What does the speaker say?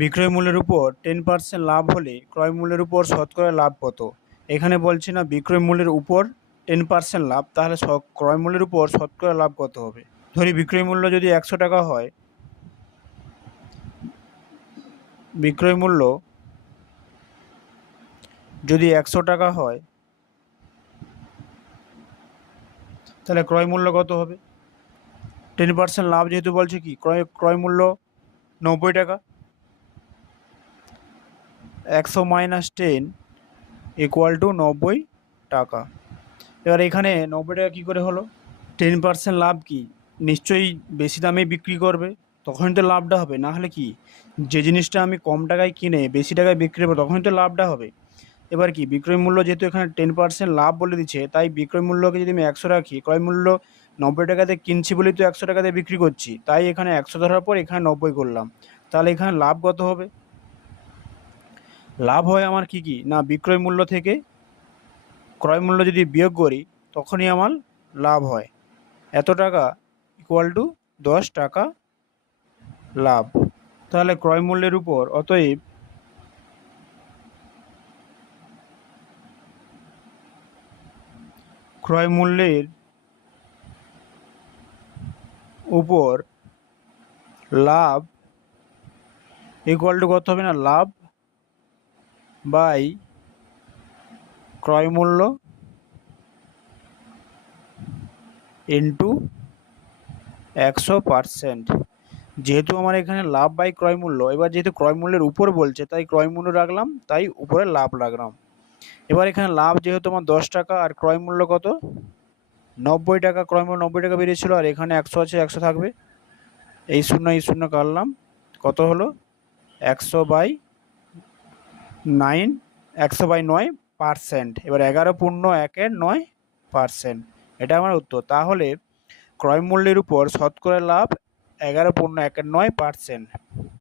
বিক্রয় মূল্যের উপর 10% লাভ হলে ক্রয় মূল্যের উপর শতকরা লাভ কত? এখানে বলছে না বিক্রয় মূল্যের উপর 10% লাভ, তাহলে ক্রয় মূল্যের উপর শতকরা লাভ কত হবে? ধরি বিক্রয় মূল্য যদি 100 টাকা হয়, বিক্রয় মূল্য যদি 100 টাকা হয়, তাহলে ক্রয় মূল্য কত হবে? 10% লাভ যেহেতু বলছে কি ক্রয় মূল্য 90 টাকা। 100 মাইনাস 10 ইকুয়াল টু 90 টাকা। এবার এখানে 90 টাকা কী করে হলো? 10% লাভ কি নিশ্চয়ই বেশি দামে বিক্রি করবে, তখনই তো লাভটা হবে। না হলে কি, যে জিনিসটা আমি কম টাকায় কিনে বেশি টাকায় বিক্রি করবো তখনই তো লাভটা হবে। এবার কি, বিক্রয় মূল্য যেহেতু এখানে 10% লাভ বলে দিচ্ছে, তাই বিক্রয় মূল্যকে যদি আমি 100 রাখি, ক্রয় মূল্য 90 টাকাতে কিনছি বলেই তো 100 টাকাতে বিক্রি করছি, তাই এখানে 100 ধরার পর এখানে 90 করলাম। তাহলে এখানে লাভ কত হবে? লাভ হয় আমার কি কি না, বিক্রয় মূল্য থেকে ক্রয় মূল্য যদি বিয়োগ করি তখনই আমার লাভ হয়। এত টাকা ইকুয়াল টু 10 টাকা লাভ। তাহলে ক্রয় মূল্যের উপর অতএব ক্রয় মূল্যের উপর লাভ ইকুয়াল টু কত হবে না, লাভ বাই ক্রয় মূল্য ইন্টু 100%। যেহেতু আমার এখানে লাভ বাই ক্রয় মূল্য, এবার যেহেতু ক্রয় মূল্যের উপর বলছে তাই ক্রয় মূল্য রাখলাম, তাই উপরে লাভ রাখলাম। এবার এখানে লাভ যেহেতু আমার 10 টাকা আর ক্রয় মূল্য কত 90 টাকা, ক্রয় মূল্য 90 টাকা বেরিয়েছিল, আর এখানে 100 আছে, 100 থাকবে, এই শূন্য কাটলাম, কত হলো 100/9, 100/9%। এবার 11.1-9%, এটা আমার উত্তর। তাহলে ক্রয় মূল্যের উপর শতকরা লাভ 11.1-9%।